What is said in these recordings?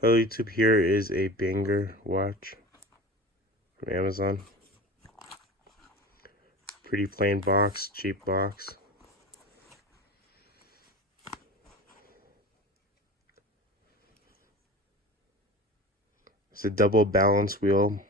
Hello YouTube, here is a banger watch from Amazon. Pretty plain box, cheap box. It's a double balance wheel,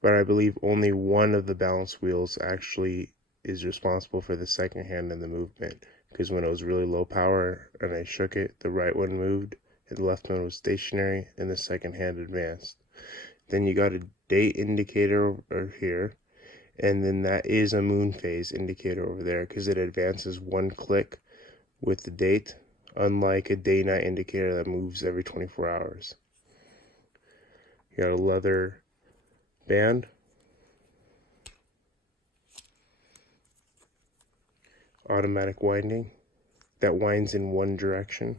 but I believe only one of the balance wheels actually is responsible for the second hand and the movement, because when it was really low power and I shook it, the right one moved and the left one was stationary and the second hand advanced. Then you got a date indicator over here, and then that is a moon phase indicator over there because it advances one click with the date, unlike a day-night indicator that moves every 24 hours. You got a leather band, automatic winding that winds in one direction.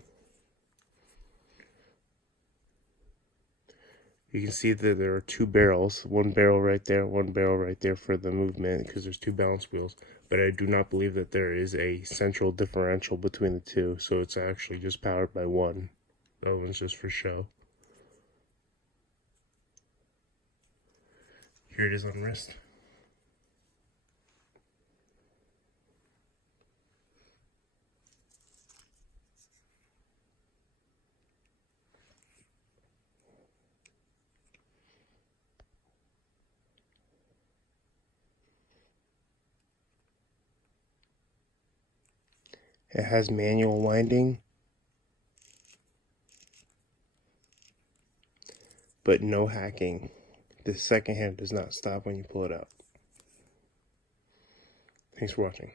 You can see that there are two barrels, one barrel right there, one barrel right there for the movement because there's two balance wheels, but I do not believe that there is a central differential between the two, so it's actually just powered by one. The other one's just for show. Here it is on wrist. It has manual winding, but no hacking. The second hand does not stop when you pull it out. Thanks for watching.